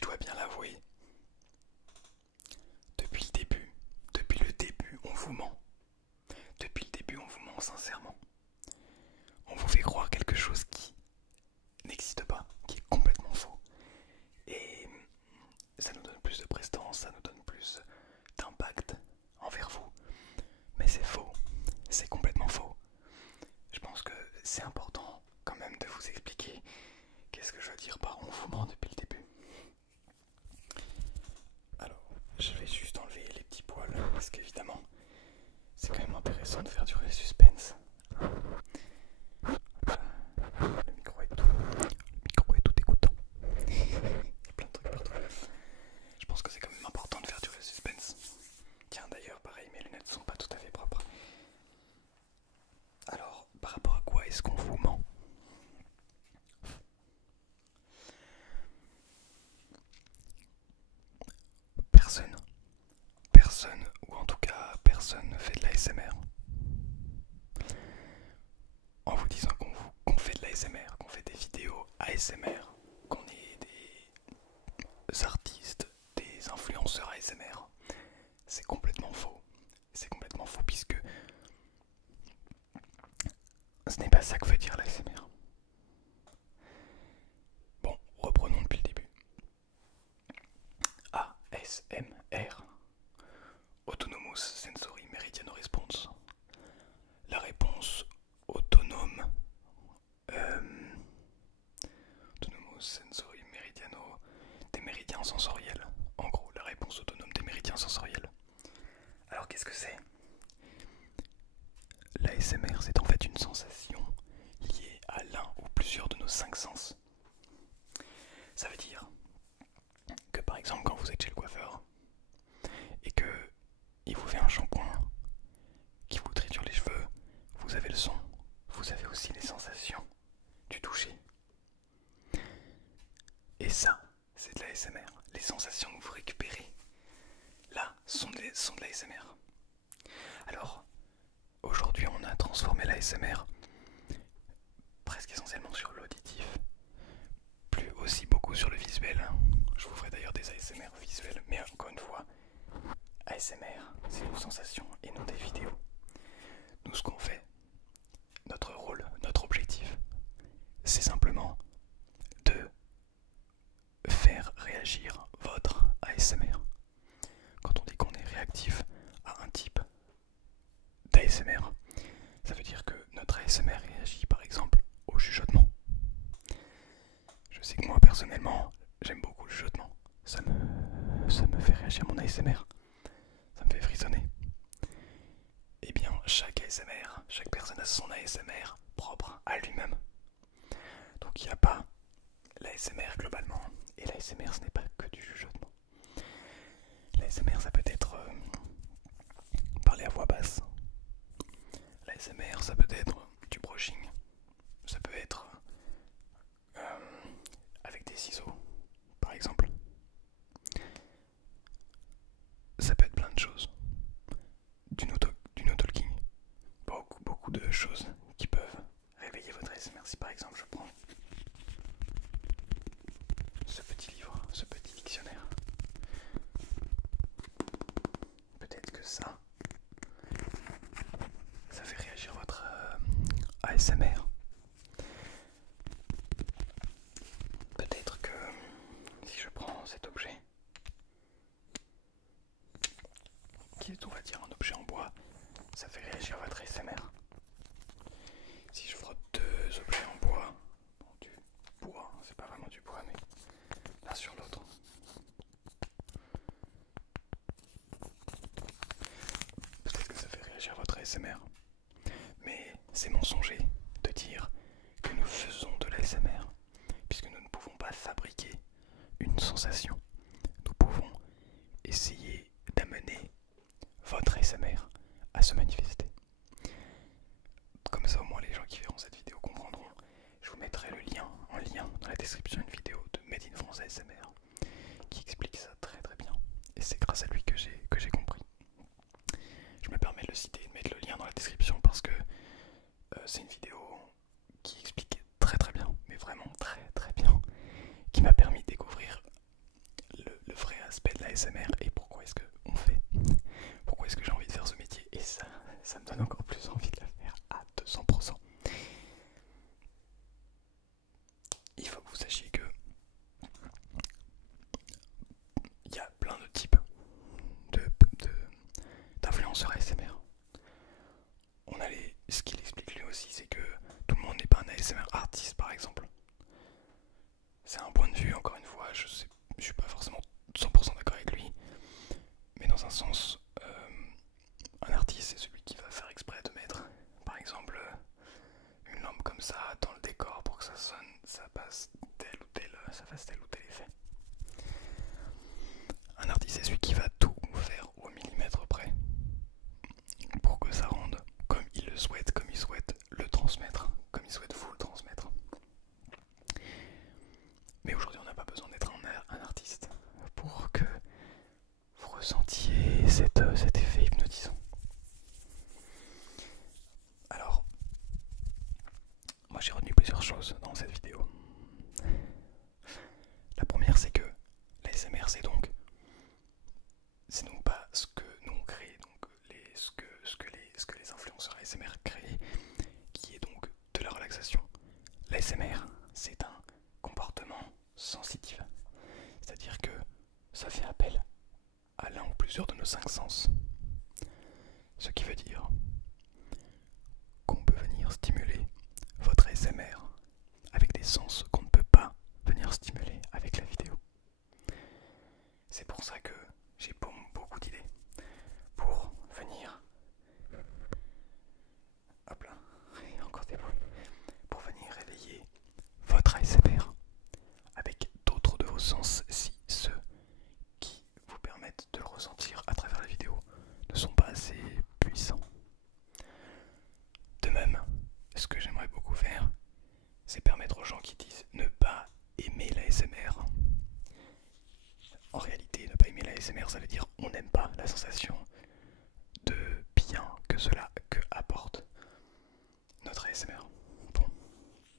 tu dois bien l'avouer, depuis le début, on vous ment. Depuis le début, on vous ment sincèrement. On vous fait croire quelque chose qui n'existe pas, qui est complètement faux. Et ça nous donne plus de prestance, ça nous donne plus d'impact envers vous. Mais c'est faux, c'est complètement faux. Je pense que c'est important quand même de vous expliquer qu'est-ce que je veux dire par on vous ment depuis le début. Alors, je vais juste enlever les petits poils parce qu'évidemment, c'est quand même intéressant de faire durer le suspense. Le micro est tout dégoûtant. Il y a plein de trucs partout. Je pense que c'est quand même important de faire durer le suspense. Tiens, d'ailleurs, pareil, mes lunettes sont pas tout à fait propres. Alors, par rapport à quoi est-ce qu'on vous ment? Personne, ou en tout cas personne ne fait de l'ASMR. En vous disant qu'on fait de l'ASMR, qu'on fait des vidéos ASMR, qu'on est des artistes, des influenceurs ASMR, c'est complètement faux. C'est complètement faux puisque ce n'est pas ça que veut dire l'ASMR. Bon, reprenons depuis le début. ASMR, Autonomous Sensory Meridiano Response. La réponse autonome, Autonomous Sensory Meridiano, des méridiens sensoriels. En gros, la réponse autonome des méridiens sensoriels. Alors qu'est-ce que c'est? L'ASMR, c'est en fait une sensation liée à l'un ou plusieurs de nos 5 sens. Ça veut dire que par exemple quand vous êtes chez le coiffeur et que il vous fait un shampoing qui vous triture les cheveux, vous avez le son, vous avez aussi les sensations du toucher. Et ça, c'est de l'ASMR. Les sensations que vous récupérez là sont de l'ASMR. Alors, aujourd'hui on a transformé l'ASMR presque essentiellement sur l'auditif, plus aussi beaucoup sur le visuel. Je vous ferai d'ailleurs des ASMR visuels, mais encore une fois, ASMR, c'est nos sensations et non des vidéos. Nous, ce qu'on fait, notre rôle, notre objectif, c'est simplement de faire réagir votre ASMR. Quand on dit qu'on est réactif à un type d'ASMR, ça veut dire que notre ASMR réagit par exemple au chuchotement. Je sais que moi personnellement, j'aime beaucoup le chuchotement. Ça me fait réagir mon ASMR. Ça me fait frissonner. Eh bien, chaque ASMR, chaque personne a son ASMR propre à lui-même. Donc il n'y a pas l'ASMR globalement. Et l'ASMR, ce n'est pas que du chuchotement. L'ASMR, ça peut être parler à voix basse. L'ASMR, ça peut être du brushing. Ça peut être avec des ciseaux, par exemple. Ça peut être plein de choses. Du no-talking. Beaucoup de choses qui peuvent réveiller votre ASMR. Si par exemple je prends ce petit livre, ce petit dictionnaire, peut-être que ça fait réagir votre ASMR. Peut-être que si je prends cet objet, qui est on va dire un objet en bois, ça fait réagir votre ASMR. Si je frotte deux objets en bois, bon, du bois, c'est pas vraiment du bois, mais l'un sur l'autre, peut-être que ça fait réagir votre ASMR. Mais c'est mensonger de dire que nous faisons de l'ASMR, puisque nous ne pouvons pas fabriquer une sensation. Nous pouvons essayer d'amener votre ASMR à se manifester. Comme ça au moins les gens qui verront cette vidéo comprendront. Je vous mettrai le lien en lien dans la description d'une vidéo de Made in France ASMR qui explique ça très très bien. Et c'est grâce à lui que j'ai compris. Je me permets de le citer et de mettre le lien dans la description parce que c'est une vidéo qui explique très très bien, mais vraiment très très bien, qui m'a permis de découvrir l'ASMR et pourquoi est-ce qu'on fait, pourquoi est-ce que j'ai envie de faire ce métier, et ça me donne encore plus envie de le faire à 200%. Il faut que vous sachiez que il y a plein de types d'influenceurs ASMR. On a ce qu'il explique lui aussi, c'est que tout le monde n'est pas un ASMR artiste par exemple. C'est un point de vue, encore une fois, je suis pas forcément 100% d'accord avec lui, mais dans un sens, un artiste c'est celui qui va faire exprès de mettre, par exemple, une lampe comme ça dans le décor pour que ça sonne, ça fasse tel ou tel effet. Un artiste c'est celui qui va tout faire au millimètre près pour que ça rende comme il le souhaite, comme il souhaite le transmettre, comme il souhaite vous le transmettre. Mais aujourd'hui on n'a pas besoin d'être un artiste pour que vous ressentiez cet effet hypnotisant. Alors, moi j'ai retenu plusieurs choses dans cette vidéo. La première c'est que l'ASMR c'est donc pas ce que nous on crée, donc ce que les influenceurs ASMR créent, qui est donc de la relaxation. L'ASMR c'est un comportement sensitif, c'est-à-dire que ça fait appel à l'un ou plusieurs de nos 5 sens, ce qui veut dire qu'on peut venir stimuler votre ASMR avec des sens qu'on ne peut pas venir stimuler avec la vidéo. C'est pour ça que j'ai beaucoup d'idées pour venir, hop là, il y a encore des bruits, pour venir réveiller votre ASMR avec d'autres de vos sens si ceux qui vous permettent de le ressentir à travers la vidéo ne sont pas assez puissants. De même, ce que j'aimerais beaucoup faire, c'est permettre aux gens qui disent ne pas aimer l'ASMR. En réalité, ne pas aimer l'ASMR, ça veut dire on n'aime pas la sensation de bien que cela apporte notre ASMR. Bon,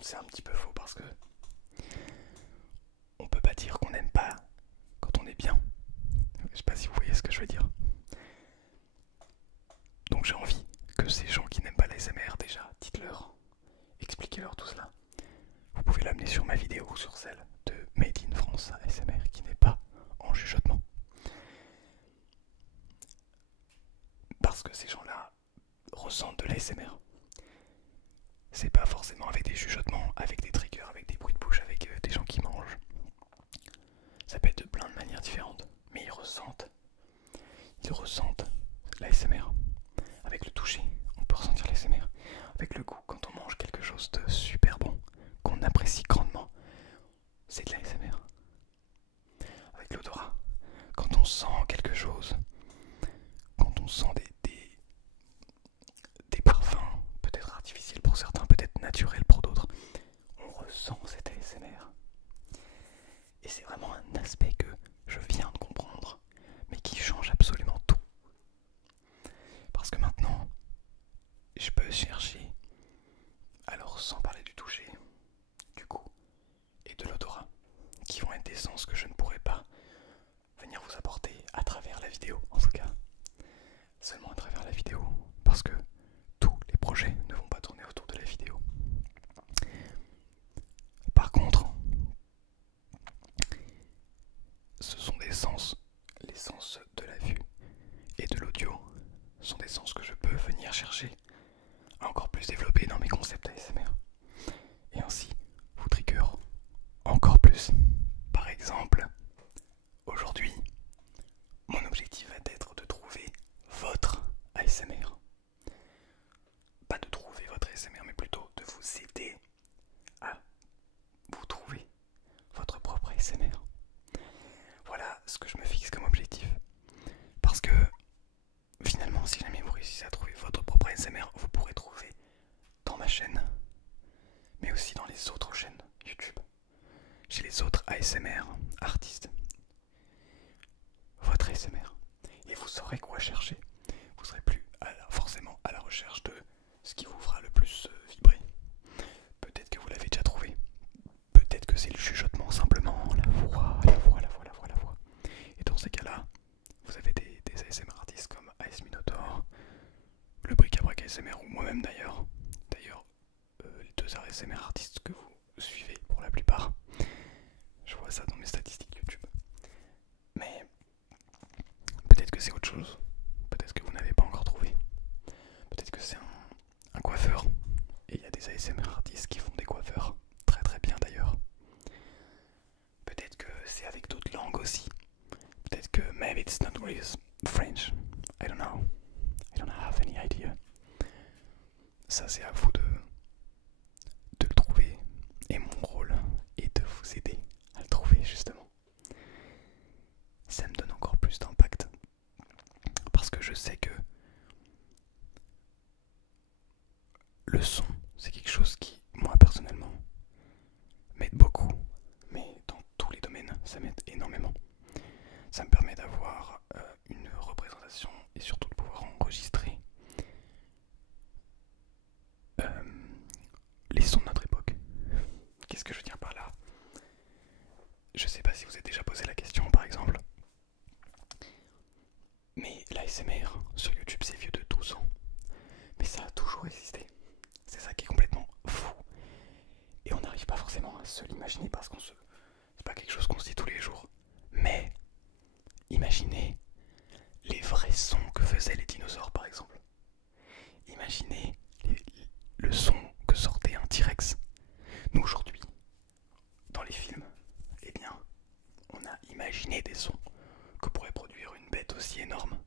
c'est un petit peu faux parce que on peut pas dire qu'on n'aime pas quand on est bien. Je sais pas si vous voyez ce que je veux dire. Donc j'ai envie que ces gens qui n'aiment pas l'ASMR, déjà, dites-leur, expliquez-leur tout cela. Vous pouvez l'amener sur ma vidéo ou sur celle de Made in France ASMR qui n'est pas en chuchotement. Parce que ces gens-là ressentent de l'ASMR. C'est pas forcément avec des chuchotements, avec des triggers, avec des bruits de bouche, avec des gens qui mangent. Ça peut être de plein de manières différentes, mais ils ressentent l'ASMR. Avec le toucher, on peut ressentir l'ASMR. Avec le goût, quand on mange quelque chose de super bon, qu'on apprécie grandement, c'est de l'ASMR. Avec l'odorat, quand on sent quelque chose, quand on sent des parfums, peut-être artificiels pour certains, peut-être naturels pour d'autres, on ressent cet ASMR. Et c'est vraiment un aspect que je viens de comprendre, mais qui change absolument tout. Parce que maintenant, je peux chercher, alors sans parler du toucher, du goût et de l'odorat, qui vont être des sens que je ne pourrais pas venir vous apporter à travers la vidéo, en tout cas, seulement à travers la vidéo, parce que tous les projets ne vont pas tourner autour de la vidéo. Par contre, ce sont des sens, les sens de la vue et de l'audio sont des sens que je peux venir chercher à encore plus développer dans mes concepts ASMR et ainsi vous trigger encore plus. Par exemple, aujourd'hui, mon objectif va être de trouver votre ASMR. Pas de trouver votre ASMR, mais plutôt de vous aider à vous trouver votre propre ASMR. Voilà ce que je me fixe comme objectif. Parce que finalement, si jamais vous réussissez à trouver votre propre ASMR, vous pourrez trouver dans ma chaîne, mais aussi dans les autres chaînes YouTube, chez les autres ASMR artistes, votre ASMR. Et vous saurez quoi chercher. Vous serez plus forcément à la recherche de ce qui vous fera le plus vibrer. Peut-être que vous l'avez déjà trouvé. Peut-être que c'est le chuchotement simplement, la voix. Et dans ces cas-là, ASMR artistes que vous suivez pour la plupart. Je vois ça dans mes statistiques YouTube. Mais peut-être que c'est autre chose. Peut-être que vous n'avez pas encore trouvé. Peut-être que c'est un coiffeur. Et il y a des ASMR artistes qui font des coiffeurs. Très très bien d'ailleurs. Peut-être que c'est avec d'autres langues aussi. Peut-être que maybe it's not really French. I don't know. I don't have any idea. Ça c'est à vous de le trouver. Et mon rôle est de vous aider à le trouver justement. Ça me donne encore plus d'impact. Parce que je sais que le son, c'est quelque chose qui, moi personnellement, m'aide beaucoup. Mais dans tous les domaines, ça m'aide énormément. Ça me permet d'avoir une représentation et surtout de pouvoir enregistrer les sons de notre époque. Qu'est-ce que je veux dire par là? Je sais pas si vous avez déjà posé la question par exemple. Mais l'ASMR sur YouTube c'est vieux de 12 ans. Mais ça a toujours existé. C'est ça qui est complètement fou. Et on n'arrive pas forcément à se l'imaginer parce qu'on se... c'est pas quelque chose qu'on se dit tous les jours. Mais imaginez les vrais sons que faisaient les dinosaures par exemple. Imaginez le son que sortait un T-Rex. Nous aujourd'hui, dans les films, eh bien, on a imaginé des sons que pourrait produire une bête aussi énorme.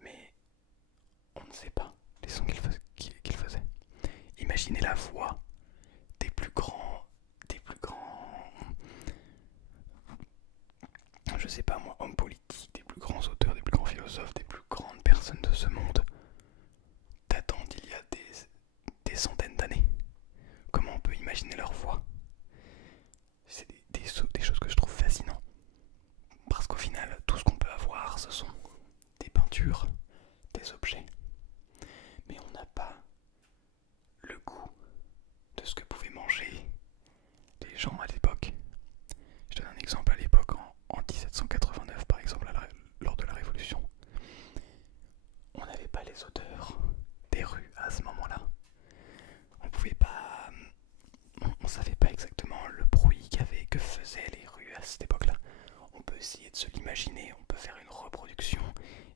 Mais on ne sait pas les sons qu'il faisait. Imaginez la voix des plus grands, je sais pas moi, hommes politiques, des plus grands auteurs, des plus grands philosophes, des plus grandes personnes de ce monde, datant d'il y a des centaines d'années. Comment on peut imaginer leur voix? C'est des choses que je trouve fascinantes. Parce qu'au final, tout ce qu'on peut avoir, ce sont des peintures, des objets. Mais on n'a pas le goût de ce que pouvaient manger les gens à l'époque. Je donne un exemple à l'époque, en 1789 par exemple, lors de la Révolution. On n'avait pas les odeurs des rues à ce moment-là. On pouvait pas... On savait pas exactement le bruit que faisaient les rues à cette époque-là. On peut essayer de se l'imaginer, on peut faire une reproduction,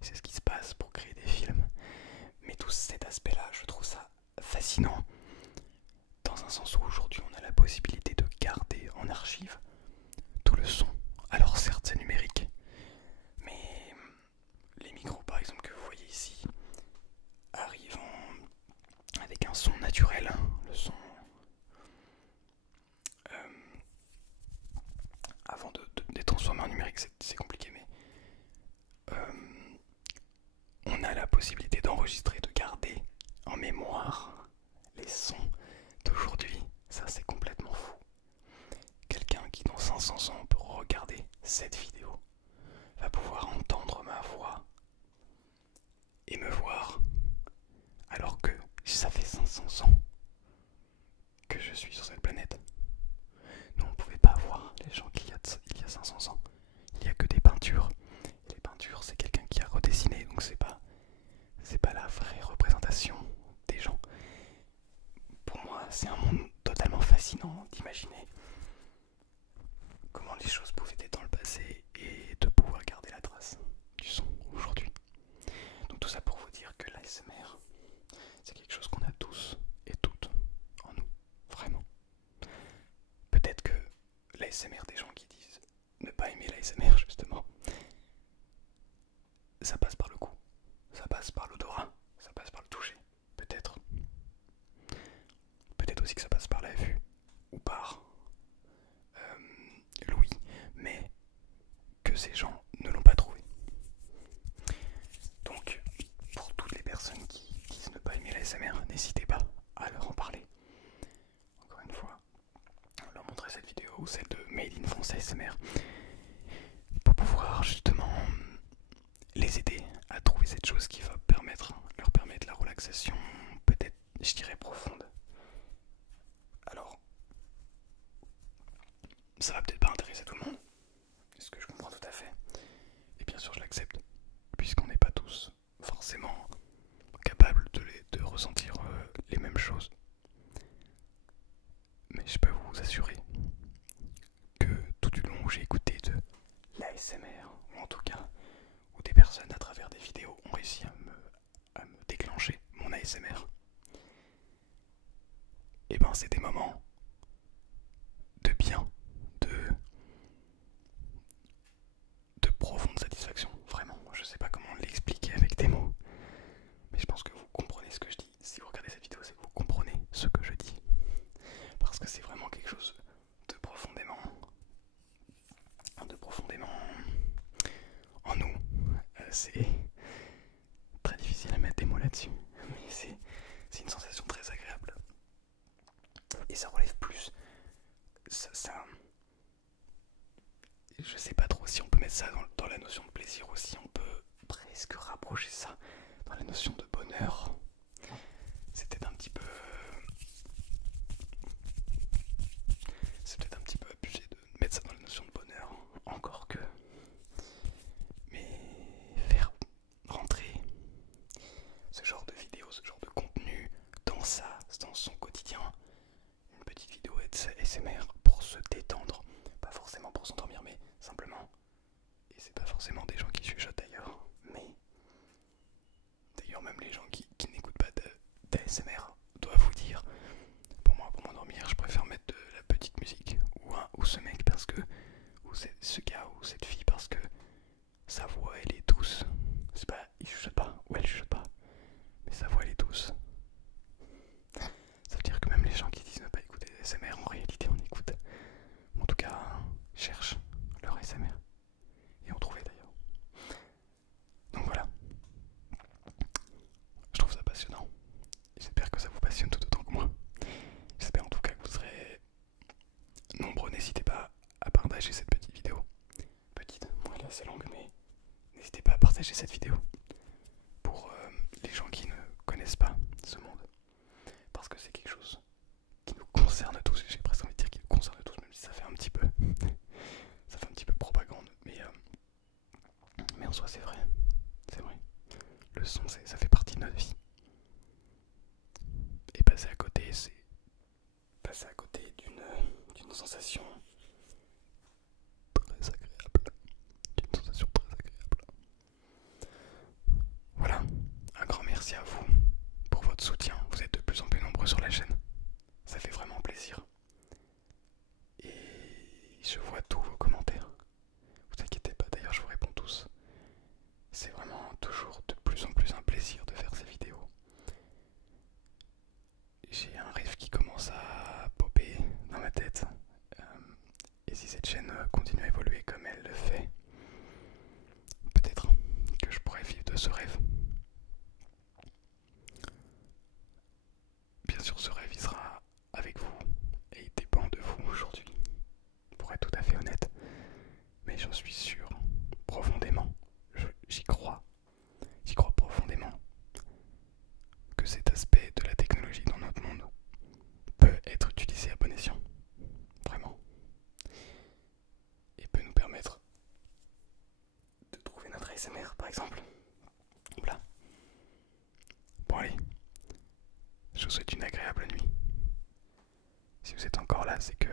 c'est ce qui se passe pour créer des films. Mais tout cet aspect-là, je trouve ça fascinant, dans un sens où aujourd'hui on a la possibilité de garder en archive tout le son. Alors certes c'est numérique, mais les micros par exemple que vous voyez ici arrivent avec un son naturel, le son avant de les transformer en numérique, c'est compliqué, mais on a la possibilité d'enregistrer, de garder en mémoire les sons d'aujourd'hui. Ça c'est complètement fou. Quelqu'un qui dans 500 ans peut regarder cette vidéo va pouvoir entendre ma voix et me voir, alors que ça fait 500 ans que je suis sur cette planète. Nous on ne pouvait pas voir les gens qu'il y a 500 ans. Il n'y a que des peintures. Et les peintures c'est quelqu'un qui a redessiné, donc c'est pas la vraie représentation des gens. Pour moi c'est un monde totalement fascinant d'imaginer comment les choses pouvaient être dans le passé et de pouvoir garder la trace du son aujourd'hui. Donc tout ça pour vous dire que l'ASMR c'est quelque chose qu'on a tous et toutes en nous, vraiment. Peut-être que l'ASMR des gens qui disent ne pas aimer l'ASMR justement, ça passe par le goût, ça passe par l'odorat, ça passe par le toucher, peut-être. Peut-être aussi que ça passe par la vue ou par l'ouïe, mais que ces gens ne l'ont pas trouvé. Donc, pour toutes les personnes qui disent ne pas aimer l'ASMR, n'hésitez pas à leur en parler. Encore une fois, leur montrer cette vidéo ou celle de Made in France ASMR pour pouvoir justement les aider à trouver cette chose qui va leur permettre la relaxation, peut-être, je dirais, profonde. Alors, ça va peut-être pas intéresser tout le monde, ce que je comprends tout à fait. Et bien sûr, je l'accepte, puisqu'on n'est pas tous forcément capables de ressentir les mêmes choses. mais je peux vous assurer que tout du long où j'ai écouté de l'ASMR, ou en tout cas où des personnes à travers des vidéos ont réussi à me déclencher mon ASMR, et ben c'est des moments de bien, de, de profonde satisfaction, vraiment. Je sais pas comment l'expliquer avec des mots, mais je pense que vous comprenez ce que je dis. Si vous regardez cette vidéo, c'est que vous comprenez ce que je dis, parce que c'est vraiment quelque chose de profondément en nous. C'est très difficile à mettre des mots là-dessus, mais c'est une sensation très agréable. Et ça relève plus. Je sais pas trop si on peut mettre ça dans la notion de plaisir aussi. On peut presque rapprocher ça dans la notion de bonheur. C'est peut-être un petit peu. C'est peut-être un petit peu abusé de mettre ça dans la notion de bonheur. Encore que. Mais faire rentrer ce genre de vidéo, ce genre de contenu dans son quotidien, une petite vidéo ASMR pour se détendre, pas forcément pour s'endormir, mais simplement, et c'est pas forcément des gens qui chuchotent d'ailleurs, mais d'ailleurs même les gens qui n'écoutent pas d'ASMR doivent vous dire, pour moi, pour m'endormir, je préfère mettre de la petite musique, ou ce mec parce que, ou ce gars ou cette fille parce que sa voix elle est douce. C'est pas, il chuchote pas, ou elle chuchote pas, mais sa voix elle est douce. Ça veut dire que même les gens qui disent ne pas écouter des ASMR, en réalité on écoute. En tout cas, cherchent leur ASMR. Et ont trouvé d'ailleurs. Donc voilà. Je trouve ça passionnant. J'espère que ça vous passionne tout autant que moi. J'espère en tout cas que vous serez nombreux. N'hésitez pas à partager cette petite vidéo. Petite, moi elle est assez longue, mais n'hésitez pas à partager cette vidéo pour les gens qui ne connaissent pas ce monde. Parce que c'est quelque chose qui nous concerne tous. J'ai presque envie de dire qu'il nous concerne tous, même si ça fait un petit peu ça fait un petit peu propagande, mais en soi c'est vrai. C'est vrai. Le son, ça fait partie de notre vie. Et passer à côté, c'est passer à côté d'une sensation très agréable. D'une sensation très agréable. Voilà, un grand merci à vous pour votre soutien. Vous êtes de plus en plus nombreux sur la chaîne. Ça fait vraiment plaisir. Et je vois tous vos commentaires. Vous inquiétez pas, d'ailleurs je vous réponds tous. C'est vraiment toujours de plus en plus un plaisir de faire ces vidéos. J'ai un rêve qui commence à popper dans ma tête. Et si cette chaîne continue à évoluer comme elle le fait, peut-être que je pourrais vivre de ce rêve. Bien sûr, ce rêve il sera avec vous et il dépend de vous aujourd'hui, pour être tout à fait honnête. Mais j'en suis sûr, profondément, j'y crois profondément que cet aspect de la technologie dans notre monde peut être utilisé à bon escient, vraiment, et peut nous permettre de trouver notre ASMR par exemple. Voilà. Bon allez, je vous souhaite une agréable nuit. Si vous êtes encore là, c'est que